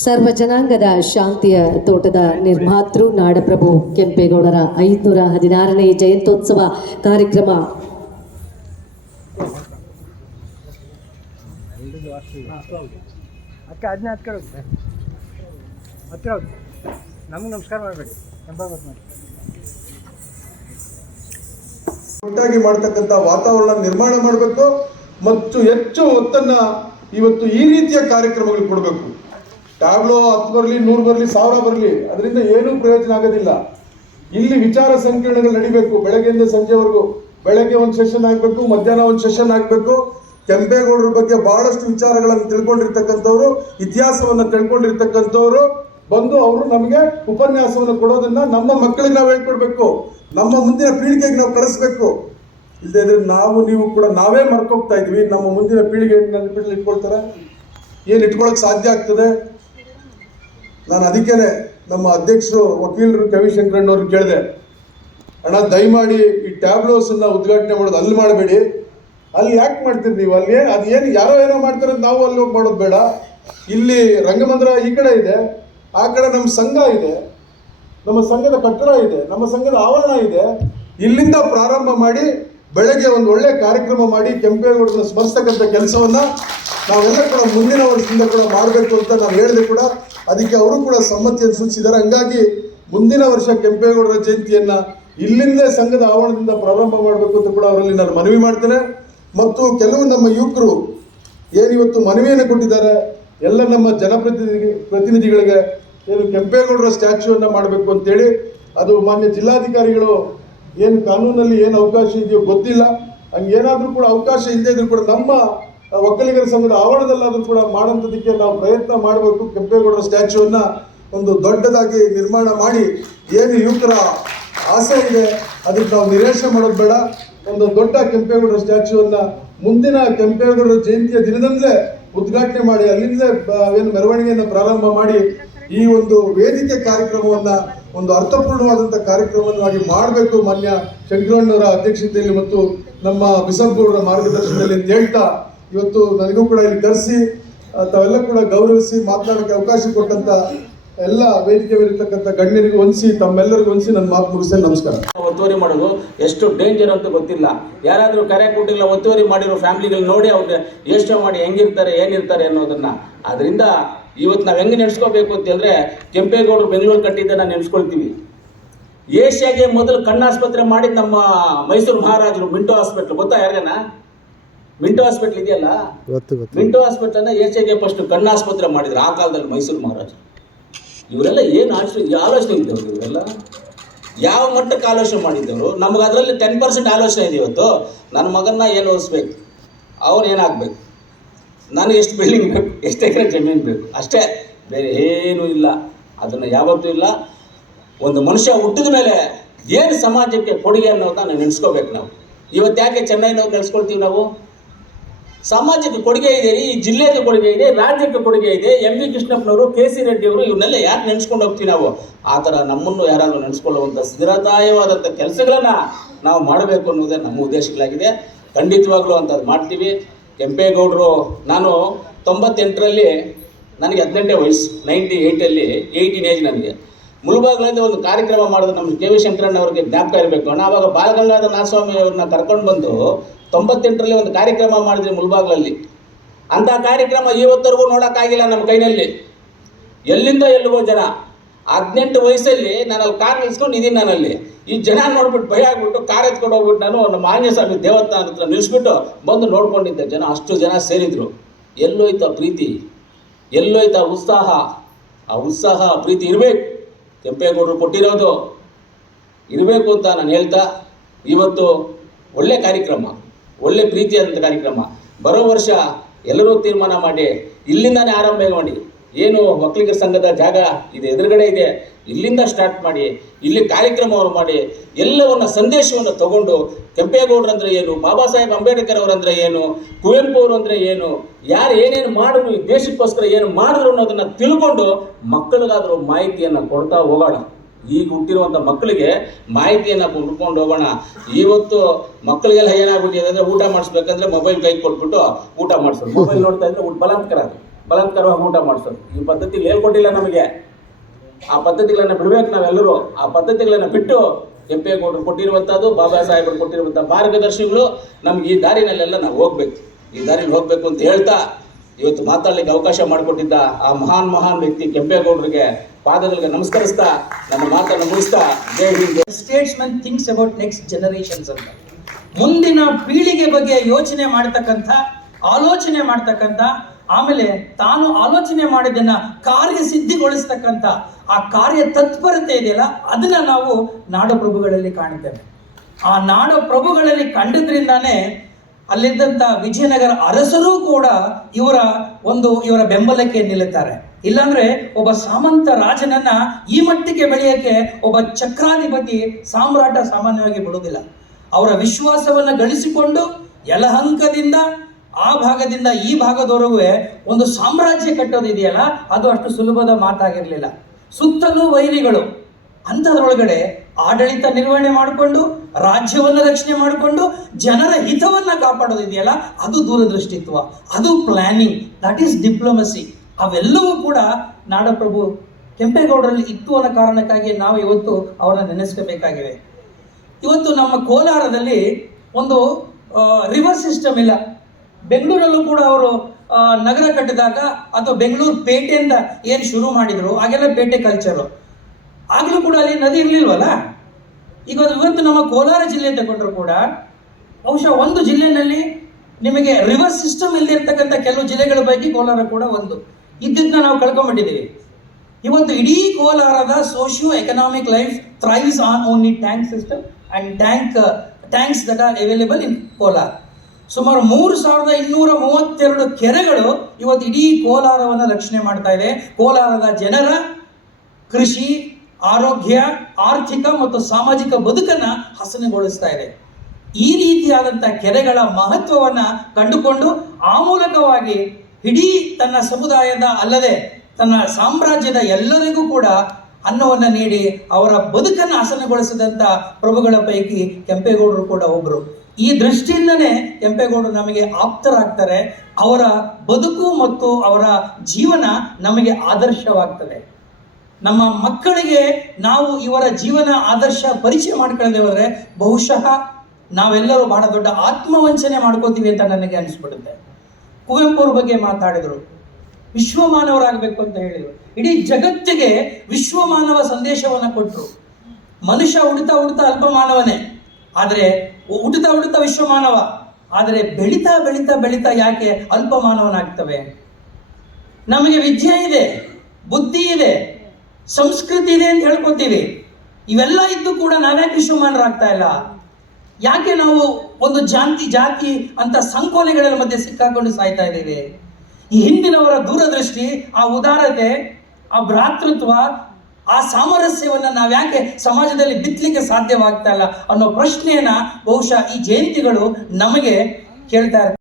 ಸರ್ವ ಜನಾಂಗದ ಶಾಂತಿಯ ತೋಟದ ನಿರ್ಮಾತೃ ನಾಡಪ್ರಭು ಕೆಂಪೇಗೌಡರ 516ನೇ ಜಯಂತ್ಯೋತ್ಸವ ಕಾರ್ಯಕ್ರಮ ನಮಸ್ಕಾರ ಮಾಡಬೇಡಿ ಒಟ್ಟಾಗಿ ಮಾಡ್ತಕ್ಕಂಥ ವಾತಾವರಣ ನಿರ್ಮಾಣ ಮಾಡಬೇಕು ಮತ್ತು ಹೆಚ್ಚು ಒತ್ತನ್ನು ಇವತ್ತು ಈ ರೀತಿಯ ಕಾರ್ಯಕ್ರಮಗಳು ಕೊಡಬೇಕು. ಟ್ಯಾಬ್ಲೋ 10 ಬರಲಿ 100 ಬರಲಿ 1000 ಬರಲಿ ಅದರಿಂದ ಏನೂ ಪ್ರಯೋಜನ ಆಗೋದಿಲ್ಲ. ಇಲ್ಲಿ ವಿಚಾರ ಸಂಕಿರಣಗಳು ನಡಿಬೇಕು. ಬೆಳಗ್ಗೆಯಿಂದ ಸಂಜೆವರೆಗೂ ಬೆಳಗ್ಗೆ ಒಂದು ಸೆಷನ್ ಆಗಬೇಕು, ಮಧ್ಯಾಹ್ನ ಒಂದು ಸೆಷನ್ ಆಗಬೇಕು. ಕೆಂಪೇಗೌಡರ ಬಗ್ಗೆ ಬಹಳಷ್ಟು ವಿಚಾರಗಳನ್ನು ತಿಳ್ಕೊಂಡಿರ್ತಕ್ಕಂಥವ್ರು, ಇತಿಹಾಸವನ್ನು ತಿಳ್ಕೊಂಡಿರ್ತಕ್ಕಂಥವ್ರು ಬಂದು ಅವರು ನಮಗೆ ಉಪನ್ಯಾಸವನ್ನು ಕೊಡೋದನ್ನ ನಮ್ಮ ಮಕ್ಕಳಿಗೆ ನಾವು ಹೇಳ್ಕೊಡ್ಬೇಕು, ನಮ್ಮ ಮುಂದಿನ ಪೀಳಿಗೆಗೆ ನಾವು ಕಳಿಸ್ಬೇಕು. ಇಲ್ಲದೆ ಇದ್ರೆ ನಾವು ನೀವು ಕೂಡ ನಾವೇ ಮರ್ತೋಗ್ತಾ ಇದ್ವಿ. ನಮ್ಮ ಮುಂದಿನ ಪೀಳಿಗೆ ಇಟ್ಕೊಳ್ತಾರೆ, ಏನು ಇಟ್ಕೊಳಕ್ ಸಾಧ್ಯ ಆಗ್ತದೆ? ನಾನು ಅದಕ್ಕೇನೆ ನಮ್ಮ ಅಧ್ಯಕ್ಷರು ವಕೀಲರು ಕವಿಶಂಕರಣ್ಣವ್ರಿಗೆ ಕೇಳಿದೆ, ಅಣ್ಣ ದಯಮಾಡಿ ಈ ಟ್ಯಾಬ್ಲೋಸನ್ನ ಉದ್ಘಾಟನೆ ಮಾಡೋದು ಅಲ್ಲಿ ಮಾಡಬೇಡಿ. ಅಲ್ಲಿ ಯಾಕೆ ಮಾಡ್ತೀರಿ ನೀವು? ಅಲ್ಲಿ ಅದೇನು ಯಾರೋ ಏನೋ ಮಾಡ್ತಾರೆ, ನಾವು ಅಲ್ಲಿ ಹೋಗಿ ಮಾಡೋದು ಬೇಡ. ಇಲ್ಲಿ ರಂಗಮಂದಿರ ಈ ಕಡೆ ಇದೆ, ಆ ಕಡೆ ನಮ್ಮ ಸಂಘ ಇದೆ, ನಮ್ಮ ಸಂಘದ ಕಟ್ಟಡ ಇದೆ, ನಮ್ಮ ಸಂಘದ ಆವರಣ ಇದೆ. ಇಲ್ಲಿಂದ ಪ್ರಾರಂಭ ಮಾಡಿ ಬೆಳಗ್ಗೆ ಒಂದು ಒಳ್ಳೆ ಕಾರ್ಯಕ್ರಮ ಮಾಡಿ ಕೆಂಪೇಗೌಡರನ್ನ ಸ್ಮರಿಸ್ತಕ್ಕಂಥ ಕೆಲಸವನ್ನ ನಾವೆಲ್ಲ ಕೂಡ ಮುಂದಿನ ವರ್ಷದಿಂದ ಕೂಡ ಮಾಡಬೇಕು ಅಂತ ನಾವು ಹೇಳಿದೆ ಕೂಡ. ಅದಕ್ಕೆ ಅವರು ಕೂಡ ಸಮ್ಮತಿಯನ್ನು ಸೂಚಿಸಿದ್ದಾರೆ. ಹಂಗಾಗಿ ಮುಂದಿನ ವರ್ಷ ಕೆಂಪೇಗೌಡರ ಜಯಂತಿಯನ್ನ ಇಲ್ಲಿಂದಲೇ ಸಂಘದ ಆವರಣದಿಂದ ಪ್ರಾರಂಭ ಮಾಡಬೇಕು ಅಂತ ಕೂಡ ಅವರಲ್ಲಿ ನಾನು ಮನವಿ ಮಾಡ್ತೇನೆ. ಮತ್ತು ಕೆಲವು ನಮ್ಮ ಯುವಕರು ಏನಿವತ್ತು ಮನವಿಯನ್ನು ಕೊಟ್ಟಿದ್ದಾರೆ, ಎಲ್ಲ ನಮ್ಮ ಪ್ರತಿನಿಧಿಗಳಿಗೆ ಏನು ಕೆಂಪೇಗೌಡರ ಸ್ಟ್ಯಾಚ್ಯೂವನ್ನು ಮಾಡಬೇಕು ಅಂತೇಳಿ, ಅದು ಮಾನ್ಯ ಜಿಲ್ಲಾಧಿಕಾರಿಗಳು ಏನು ಕಾನೂನಲ್ಲಿ ಏನು ಅವಕಾಶ ಇದೆಯೋ ಗೊತ್ತಿಲ್ಲ, ಹಂಗೇನಾದರೂ ಕೂಡ ಅವಕಾಶ ಇಲ್ಲದೇ ಇದ್ರೂ ಕೂಡ ನಮ್ಮ ಒಕ್ಕಲಿಗರ ಸಂಘದ ಆವರಣದಲ್ಲಾದರೂ ಕೂಡ ಮಾಡೋಂಥದಕ್ಕೆ ನಾವು ಪ್ರಯತ್ನ ಮಾಡಬೇಕು. ಕೆಂಪೇಗೌಡರ ಸ್ಟ್ಯಾಚ್ಯೂವನ್ನು ಒಂದು ದೊಡ್ಡದಾಗಿ ನಿರ್ಮಾಣ ಮಾಡಿ ಏನು ಯುವಕರ ಆಸೆ ಇದೆ ಅದಕ್ಕೆ ನಾವು ನಿರಾಶೆ ಮಾಡೋದು ಬೇಡ. ಒಂದು ದೊಡ್ಡ ಕೆಂಪೇಗೌಡರ ಸ್ಟ್ಯಾಚ್ಯೂವನ್ನು ಮುಂದಿನ ಕೆಂಪೇಗೌಡರ ಜಯಂತಿಯ ದಿನದಂದೇ ಉದ್ಘಾಟನೆ ಮಾಡಿ ಅಲ್ಲಿಂದಲೇ ಏನು ಮೆರವಣಿಗೆಯನ್ನು ಪ್ರಾರಂಭ ಮಾಡಿ ಈ ಒಂದು ವೇದಿಕೆ ಕಾರ್ಯಕ್ರಮವನ್ನ ಒಂದು ಅರ್ಥಪೂರ್ಣವಾದಂಥ ಕಾರ್ಯಕ್ರಮವನ್ನಾಗಿ ಮಾಡಬೇಕು ಮಾನ್ಯ ಶಂಕರಣ್ಣವರ ಅಧ್ಯಕ್ಷತೆಯಲ್ಲಿ ಮತ್ತು ನಮ್ಮ ಬಿಸಪ್ಗೌಡರ ಮಾರ್ಗದರ್ಶನದಲ್ಲಿ ಅಂತ ಹೇಳ್ತಾ, ಇವತ್ತು ನನಗೂ ಕೂಡ ಇಲ್ಲಿ ಕರೆಸಿ ತಾವೆಲ್ಲ ಕೂಡ ಗೌರವಿಸಿ ಮಾತನಾಡೋಕ್ಕೆ ಅವಕಾಶ ಕೊಟ್ಟಂತ ಎಲ್ಲ ವೇದಿಕೆ ಇರತಕ್ಕಂಥ ಗಣ್ಯರಿಗೂ ಹೊಂದಿಸಿ ತಮ್ಮೆಲ್ಲರಿಗೂ ಹೊಂದಿಸಿ ನನ್ನ ಮಾತು ಮುಗಿಸ್ತೇನೆ. ನಮಸ್ಕಾರ. ಒತ್ತುವರಿ ಮಾಡೋದು ಎಷ್ಟು ಡೇಂಜರ್ ಅಂತ ಗೊತ್ತಿಲ್ಲ. ಯಾರಾದರೂ ಕರೆ ಕೊಟ್ಟಿಲ್ಲ ಒತ್ತುವರಿ ಮಾಡಿರೋ ಫ್ಯಾಮಿಲಿಗಳು ನೋಡಿ ಅವ್ರಿಗೆ ಯೋಚನೆ ಮಾಡಿ ಹೆಂಗಿರ್ತಾರೆ ಏನಿರ್ತಾರೆ ಅನ್ನೋದನ್ನ. ಅದರಿಂದ ಇವತ್ತು ನಾವು ಹೆಂಗೆ ನೆನೆಸ್ಕೋಬೇಕು ಅಂತಂದರೆ, ಕೆಂಪೇಗೌಡರು ಬೆಂಗಳೂರು ಕಟ್ಟಿದ್ದನ್ನು ನೆನೆಸ್ಕೊಳ್ತೀವಿ. ಏಷ್ಯಾಗೆ ಮೊದಲು ಕಣ್ಣಾಸ್ಪತ್ರೆ ಮಾಡಿದ ನಮ್ಮ ಮೈಸೂರು ಮಹಾರಾಜರು ಮಿಂಟೋ ಹಾಸ್ಪಿಟ್ಲ್. ಗೊತ್ತಾ ಯಾರಿಗೇನ? ಮಿಂಟೋ ಹಾಸ್ಪಿಟ್ಲ್ ಇದೆಯಲ್ಲ, ಮಿಂಟೋ ಹಾಸ್ಪಿಟ್ಲನ್ನ ಏಷ್ಯಾಗೆ ಫಸ್ಟ್ ಕಣ್ಣಾಸ್ಪತ್ರೆ ಮಾಡಿದ್ರು ಆ ಕಾಲದಲ್ಲಿ ಮೈಸೂರು ಮಹಾರಾಜರು. ಇವರೆಲ್ಲ ಏನು ಆಲೋಚನೆ ಇದ್ದವರು, ಇವರೆಲ್ಲ ಯಾವ ಮಟ್ಟಕ್ಕೆ ಆಲೋಚನೆ ಮಾಡಿದ್ದವರು? ನಮ್ಗೆ ಅದರಲ್ಲಿ 10% ಆಲೋಚನೆ ಇದೆ. ಇವತ್ತು ನನ್ನ ಮಗನ್ನ ಏನು ಓದಿಸ್ಬೇಕು, ಅವನು ಏನಾಗಬೇಕು, ನನಗೆ ಎಷ್ಟು ಬಿಲ್ಡಿಂಗ್ ಬೇಕು, ಎಷ್ಟು ಎಕರೆ ಜಮೀನು ಬೇಕು, ಅಷ್ಟೇ, ಬೇರೆ ಏನೂ ಇಲ್ಲ. ಅದನ್ನು ಯಾವತ್ತೂ ಇಲ್ಲ. ಒಂದು ಮನುಷ್ಯ ಹುಟ್ಟಿದ ಮೇಲೆ ಏನು ಸಮಾಜಕ್ಕೆ ಕೊಡುಗೆ ಅನ್ನೋದನ್ನ ನೆನೆಸ್ಕೋಬೇಕು ನಾವು. ಇವತ್ತು ಯಾಕೆ ಚೆನ್ನೈನವ್ರು ನೆನೆಸ್ಕೊಳ್ತೀವಿ ನಾವು? ಸಮಾಜಕ್ಕೆ ಕೊಡುಗೆ ಇದೆ, ಈ ಜಿಲ್ಲೆಗೆ ಕೊಡುಗೆ ಇದೆ, ರಾಜ್ಯಕ್ಕೆ ಕೊಡುಗೆ ಇದೆ. ಎಂ ವಿ ಕೃಷ್ಣಪ್ಪನವರು, ಕೆ ಸಿ ರೆಡ್ಡಿಯವರು, ಇವನ್ನೆಲ್ಲ ಯಾಕೆ ನೆನೆಸ್ಕೊಂಡು ಹೋಗ್ತೀವಿ ನಾವು? ಆ ಥರ ನಮ್ಮನ್ನು ಯಾರಾದರೂ ನೆನೆಸ್ಕೊಳ್ಳುವಂಥ ಸ್ಥಿರತಾಯವಾದಂಥ ಕೆಲಸಗಳನ್ನು ನಾವು ಮಾಡಬೇಕು ಅನ್ನೋದೇ ನಮ್ಮ ಉದ್ದೇಶಗಳಾಗಿದೆ. ಖಂಡಿತವಾಗ್ಲೂ ಅಂಥದ್ದು ಮಾಡ್ತೀವಿ. ಕೆಂಪೇಗೌಡರು, ನಾನು 98ರಲ್ಲಿ ನನಗೆ 18 ವಯಸ್ಸು, 98ಅಲ್ಲಿ 18 ಏಜ್ ನನಗೆ. ಮುಳಬಾಗಿಲಿಂದ ಒಂದು ಕಾರ್ಯಕ್ರಮ ಮಾಡಿದ್ರು, ನಮ್ಮ ಕೆ ವಿ ಶಂಕರಣ್ಣವ್ರಿಗೆ ಜ್ಞಾಪಕ ಇರಬೇಕು. ನಾವು ಆವಾಗ ಬಾಲಗಂಗಾಧರ ನಾಥಸ್ವಾಮಿ ಅವ್ರನ್ನ ಕರ್ಕೊಂಡು ಬಂದು 98ರಲ್ಲಿ ಒಂದು ಕಾರ್ಯಕ್ರಮ ಮಾಡಿದ್ವಿ ಮುಳಬಾಗಿಲಲ್ಲಿ. ಅಂಥ ಕಾರ್ಯಕ್ರಮ ಇವತ್ತರೆಗೂ ನೋಡೋಕ್ಕಾಗಿಲ್ಲ ನಮ್ಮ ಕೈನಲ್ಲಿ. ಎಲ್ಲಿಂದ ಎಲ್ಲಿಗೋ ಜನ. 18 ವಯಸ್ಸಲ್ಲಿ ನಾನು ಅಲ್ಲಿ ಕಾರ್ ನಿಲ್ಸ್ಕೊಂಡು ಇದ್ದೀನಿ. ನಾನಲ್ಲಿ ಈ ಜನ ನೋಡ್ಬಿಟ್ಟು ಭಯ ಆಗ್ಬಿಟ್ಟು ಕಾರ್ ಎತ್ಕೊಂಡು ಹೋಗ್ಬಿಟ್ಟು ನಾನು ನಮ್ಮ ಆಂಜನೇಯ ಸ್ವಾಮಿ ದೇವಸ್ಥಾನ ಹತ್ರ ನಿಲ್ಲಿಸ್ಬಿಟ್ಟು ಬಂದು ನೋಡ್ಕೊಂಡಿದ್ದೆ. ಜನ ಅಷ್ಟು ಜನ ಸೇರಿದ್ರು. ಎಲ್ಲೋಯ್ತು ಪ್ರೀತಿ, ಎಲ್ಲೋಯ್ತು ಉತ್ಸಾಹ? ಆ ಉತ್ಸಾಹ ಪ್ರೀತಿ ಇರಬೇಕು, ಕೆಂಪೇಗೌಡರು ಕೊಟ್ಟಿರೋದು ಇರಬೇಕು ಅಂತ ನಾನು ಹೇಳ್ತಾ, ಇವತ್ತು ಒಳ್ಳೆ ಕಾರ್ಯಕ್ರಮ, ಒಳ್ಳೆ ಪ್ರೀತಿಯಾದಂಥ ಕಾರ್ಯಕ್ರಮ. ಬರೋ ವರ್ಷ ಎಲ್ಲರೂ ತೀರ್ಮಾನ ಮಾಡಿ ಇಲ್ಲಿಂದಾನೇ ಆರಂಭ ಮಾಡಿ, ಏನು ಒಕ್ಕಲಿಗರ ಸಂಘದ ಜಾಗ ಇದೆ ಎದುರುಗಡೆ ಇದೆ, ಇಲ್ಲಿಂದ ಸ್ಟಾರ್ಟ್ ಮಾಡಿ ಇಲ್ಲಿ ಕಾರ್ಯಕ್ರಮವನ್ನು ಮಾಡಿ ಎಲ್ಲವನ್ನ ಸಂದೇಶವನ್ನು ತಗೊಂಡು ಕೆಂಪೇಗೌಡರು ಅಂದರೆ ಏನು, ಬಾಬಾ ಸಾಹೇಬ್ ಅಂಬೇಡ್ಕರ್ ಅವರಂದರೆ ಏನು, ಕುವೆಂಪು ಅವರು ಅಂದರೆ ಏನು, ಯಾರು ಏನೇನು ಮಾಡಿದ್ರು, ಈ ದೇಶಕ್ಕೋಸ್ಕರ ಏನು ಮಾಡಿದ್ರು ಅನ್ನೋದನ್ನು ತಿಳ್ಕೊಂಡು ಮಕ್ಕಳಿಗಾದರೂ ಮಾಹಿತಿಯನ್ನು ಕೊಡ್ತಾ ಹೋಗೋಣ. ಈಗ ಹುಟ್ಟಿರುವಂಥ ಮಕ್ಕಳಿಗೆ ಮಾಹಿತಿಯನ್ನು ಕೊಡ್ಕೊಂಡು ಹೋಗೋಣ. ಇವತ್ತು ಮಕ್ಕಳಿಗೆಲ್ಲ ಏನಾಗ್ಬಿಟ್ಟಿದೆ ಅಂದರೆ, ಊಟ ಮಾಡಿಸ್ಬೇಕಂದ್ರೆ ಮೊಬೈಲ್ ಕೈ ಕೊಟ್ಬಿಟ್ಟು ಊಟ ಮಾಡಿಸೋದು, ಮೊಬೈಲ್ ನೋಡ್ತಾ ಇದ್ರೆ ಬಲಾತ್ಕಾರ ಅದು. ಬಲಾತ್ಕಾರವಾಗಿ ಊಟ ಮಾಡಿಸೋದು. ಈ ಪದ್ಧತಿಗಳು ಹೇಳ್ಕೊಟ್ಟಿಲ್ಲ ನಮಗೆ. ಆ ಪದ್ಧತಿಗಳನ್ನು ಬಿಡಬೇಕು ನಾವೆಲ್ಲರೂ. ಆ ಪದ್ಧತಿಗಳನ್ನು ಬಿಟ್ಟು ಕೆಂಪೇಗೌಡರು ಕೊಟ್ಟಿರುವಂಥದ್ದು, ಬಾಬಾ ಸಾಹೇಬರು ಕೊಟ್ಟಿರುವಂಥ ಮಾರ್ಗದರ್ಶಿಗಳು ನಮ್ಗೆ ಈ ದಾರಿನಲ್ಲೆಲ್ಲ ನಾವು ಹೋಗ್ಬೇಕು, ಈ ದಾರಿಲಿ ಹೋಗ್ಬೇಕು ಅಂತ ಹೇಳ್ತಾ ಇವತ್ತು ಮಾತಾಡ್ಲಿಕ್ಕೆ ಅವಕಾಶ ಮಾಡಿಕೊಟ್ಟಿದ್ದ ಆ ಮಹಾನ್ ವ್ಯಕ್ತಿ ಕೆಂಪೇಗೌಡರಿಗೆ ಪಾದಗಳಿಗೆ ನಮಸ್ಕರಿಸ್ತಾ ನನ್ನ ಮಾತನ್ನು ಮುಗಿಸ್ತಾ Jai Hind. Statesman thinks about next generations ಅಂತ, ಮುಂದಿನ ಪೀಳಿಗೆ ಬಗ್ಗೆ ಆಲೋಚನೆ ಮಾಡ್ತಕ್ಕಂಥ, ಆಮೇಲೆ ತಾನು ಆಲೋಚನೆ ಮಾಡಿದ್ದನ್ನ ಕಾರ್ಯಸಿದ್ಧಿಗೊಳಿಸ್ತಕ್ಕಂಥ ಆ ಕಾರ್ಯ ತತ್ಪರತೆ ಇದೆಯಲ್ಲ, ಅದನ್ನ ನಾವು ನಾಡಪ್ರಭುಗಳಲ್ಲಿ ಕಾಣುತ್ತೇವೆ. ಆ ನಾಡಪ್ರಭುಗಳಲ್ಲಿ ಕಂಡದ್ರಿಂದಾನೇ ಅಲ್ಲಿದ್ದಂಥ ವಿಜಯನಗರ ಅರಸರೂ ಕೂಡ ಇವರ ಬೆಂಬಲಕ್ಕೆ ನಿಲ್ಲುತ್ತಾರೆ. ಇಲ್ಲಾಂದ್ರೆ ಒಬ್ಬ ಸಾಮಂತ ರಾಜನನ್ನ ಈ ಮಟ್ಟಿಗೆ ಬೆಳೆಯಕ್ಕೆ ಒಬ್ಬ ಚಕ್ರಾಧಿಪತಿ ಸಾಮ್ರಾಟ ಸಾಮಾನ್ಯವಾಗಿ ಬಿಡುವುದಿಲ್ಲ. ಅವರ ವಿಶ್ವಾಸವನ್ನು ಗಳಿಸಿಕೊಂಡು ಯಲಹಂಕದಿಂದ ಆ ಭಾಗದಿಂದ ಈ ಭಾಗದವರೆಗೂ ಒಂದು ಸಾಮ್ರಾಜ್ಯ ಕಟ್ಟೋದಿದೆಯಲ್ಲ, ಅದು ಅಷ್ಟು ಸುಲಭದ ಮಾತಾಗಿರಲಿಲ್ಲ. ಸುತ್ತಲೂ ವೈರಿಗಳು, ಅಂಥದ್ರೊಳಗಡೆ ಆಡಳಿತ ನಿರ್ವಹಣೆ ಮಾಡಿಕೊಂಡು ರಾಜ್ಯವನ್ನು ರಕ್ಷಣೆ ಮಾಡಿಕೊಂಡು ಜನರ ಹಿತವನ್ನು ಕಾಪಾಡೋದಿದೆಯಲ್ಲ, ಅದು ದೂರದೃಷ್ಟಿತ್ವ, ಅದು ಪ್ಲಾನಿಂಗ್, ದಟ್ ಈಸ್ ಡಿಪ್ಲೊಮಸಿ. ಅವೆಲ್ಲವೂ ಕೂಡ ನಾಡಪ್ರಭು ಕೆಂಪೇಗೌಡರಲ್ಲಿ ಇತ್ತು ಅನ್ನೋ ಕಾರಣಕ್ಕಾಗಿ ನಾವು ಇವತ್ತು ಅವರನ್ನು ನೆನೆಸ್ಕೋಬೇಕಾಗಿವೆ. ಇವತ್ತು ನಮ್ಮ ಕೋಲಾರದಲ್ಲಿ ಒಂದು ರಿವರ್ ಸಿಸ್ಟಮ್ ಇಲ್ಲ. ಬೆಂಗಳೂರಲ್ಲೂ ಕೂಡ ಅವರು ನಗರ ಕಟ್ಟಿದಾಗ ಅಥವಾ ಬೆಂಗಳೂರು ಪೇಟೆಯಿಂದ ಏನು ಶುರು ಮಾಡಿದ್ರು ಆಗೆಲ್ಲ ಪೇಟೆ ಕಲ್ಚರು, ಆಗಲೂ ಕೂಡ ಅಲ್ಲಿ ನದಿ ಇರಲಿಲ್ವಲ್ಲ. ಇವತ್ತು ನಮ್ಮ ಕೋಲಾರ ಜಿಲ್ಲೆ ತಗೊಂಡ್ರು ಕೂಡ ಬಹುಶಃ ಒಂದು ಜಿಲ್ಲೆಯಲ್ಲಿ ನಿಮಗೆ ರಿವರ್ ಸಿಸ್ಟಮ್ ಇಲ್ಲದೆ ಇರ್ತಕ್ಕಂಥ ಕೆಲವು ಜಿಲ್ಲೆಗಳ ಪೈಕಿ ಕೋಲಾರ ಕೂಡ ಒಂದು. ಇದ್ದನ್ನ ನಾವು ಕಳ್ಕೊಂಡ್ಬಿಟ್ಟಿದ್ದೀವಿ. ಇವತ್ತು ಇಡೀ ಕೋಲಾರದ socio economic life thrives on only tank system and tanks that are available in Kolar. ಸುಮಾರು 3232 ಕೆರೆಗಳು ಇವತ್ತು ಇಡೀ ಕೋಲಾರವನ್ನು ರಕ್ಷಣೆ ಮಾಡ್ತಾ ಇದೆ. ಕೋಲಾರದ ಜನರ ಕೃಷಿ, ಆರೋಗ್ಯ, ಆರ್ಥಿಕ ಮತ್ತು ಸಾಮಾಜಿಕ ಬದುಕನ್ನು ಹಸನುಗೊಳಿಸ್ತಾ ಇದೆ. ಈ ರೀತಿಯಾದಂಥ ಕೆರೆಗಳ ಮಹತ್ವವನ್ನು ಕಂಡುಕೊಂಡು ಆ ಮೂಲಕವಾಗಿ ಇಡೀ ತನ್ನ ಸಮುದಾಯದ ಅಲ್ಲದೆ ತನ್ನ ಸಾಮ್ರಾಜ್ಯದ ಎಲ್ಲರಿಗೂ ಕೂಡ ಅನ್ನವನ್ನು ನೀಡಿ ಅವರ ಬದುಕನ್ನು ಹಸನುಗೊಳಿಸಿದಂಥ ಪ್ರಭುಗಳ ಪೈಕಿ ಕೆಂಪೇಗೌಡರು ಕೂಡ ಒಬ್ಬರು. ಈ ದೃಷ್ಟಿಯಿಂದನೇ ಕೆಂಪೇಗೌಡರು ನಮಗೆ ಆಪ್ತರಾಗ್ತಾರೆ. ಅವರ ಬದುಕು ಮತ್ತು ಅವರ ಜೀವನ ನಮಗೆ ಆದರ್ಶವಾಗ್ತದೆ. ನಮ್ಮ ಮಕ್ಕಳಿಗೆ ನಾವು ಇವರ ಜೀವನ ಆದರ್ಶ ಪರಿಚಯ ಮಾಡ್ಕೊಳ್ಳದೆ ಹೋದರೆ ಬಹುಶಃ ನಾವೆಲ್ಲರೂ ಬಹಳ ದೊಡ್ಡ ಆತ್ಮವಂಚನೆ ಮಾಡ್ಕೋತೀವಿ ಅಂತ ನನಗೆ ಅನಿಸ್ಬಿಡುತ್ತೆ. ಕುವೆಂಪು ಅವ್ರ ಬಗ್ಗೆ ಮಾತಾಡಿದರು, ವಿಶ್ವಮಾನವರಾಗಬೇಕು ಅಂತ ಹೇಳಿದರು. ಇಡೀ ಜಗತ್ತಿಗೆ ವಿಶ್ವಮಾನವ ಸಂದೇಶವನ್ನು ಕೊಟ್ಟರು. ಮನುಷ್ಯ ಹುಡುತಾ ಅಲ್ಪಮಾನವನೇ, ಆದರೆ ಹುಡುತಾ ವಿಶ್ವಮಾನವ. ಆದರೆ ಬೆಳೀತಾ ಯಾಕೆ ಅಲ್ಪಮಾನವನಾಗ್ತವೆ? ನಮಗೆ ವಿದ್ಯೆ ಇದೆ, ಬುದ್ಧಿ ಇದೆ, ಸಂಸ್ಕೃತಿ ಇದೆ ಅಂತ ಹೇಳ್ಕೊತೀವಿ. ಇವೆಲ್ಲ ಇದ್ದು ಕೂಡ ನಾವ್ಯಾಕೆ ವಿಶ್ವಮಾನರಾಗ್ತಾ ಇಲ್ಲ? ಯಾಕೆ ನಾವು ಒಂದು ಜಾತಿ ಅಂತ ಸಂಕೋಲೆಗಳ ಮಧ್ಯೆ ಸಿಕ್ಕಾಕೊಂಡು ಸಾಯ್ತಾ ಇದ್ದೇವೆ? ಈ ಹಿಂದಿನವರ ದೂರದೃಷ್ಟಿ, ಆ ಉದಾರತೆ, ಆ ಭ್ರಾತೃತ್ವ, ಆ ಸಾಮರಸ್ಯವನ್ನು ನಾವ್ಯಾಕೆ ಸಮಾಜದಲ್ಲಿ ಬಿತ್ತಲಿಕ್ಕೆ ಸಾಧ್ಯವಾಗ್ತಾ ಇಲ್ಲ ಅನ್ನೋ ಪ್ರಶ್ನೆಯನ್ನ ಬಹುಶಃ ಈ ಜಯಂತಿಗಳು ನಮಗೆ ಕೇಳ್ತಾ ಇರ್ತಾರೆ.